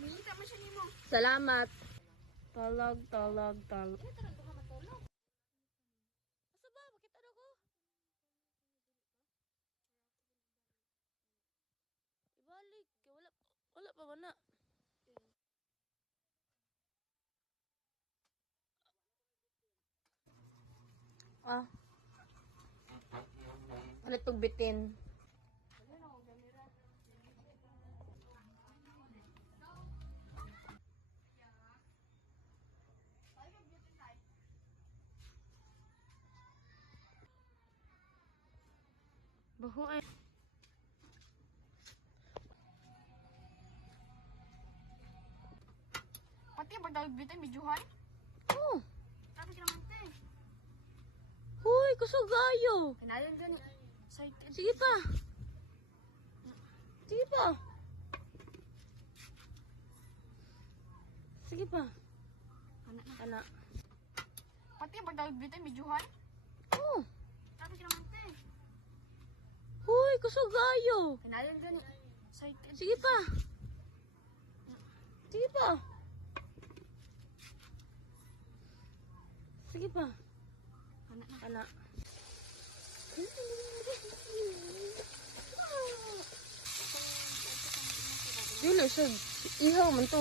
Minta man siya nimo. Salamat. Talog, talog, talog. Asa ba? Makita na ko. Ibalik. Wala pa man na. Ah. Ano itong bitin? Baho ay. Pati ba daw bitin bijuhan? Oh. Sabi ka naman te. Huy, kusugayo. Kanalan gani. Side. Sige pa. Sige pa. Sige pa. Kana na. Kana. Pati ba daw bitin bijuhan? Oh. Sabi ka naman te. Huy, kusugayo. Kanalan gani. Side. Sige pa. Sige pa. Sige pa. Kana na. Kana. Dili siya. Ihaw man to.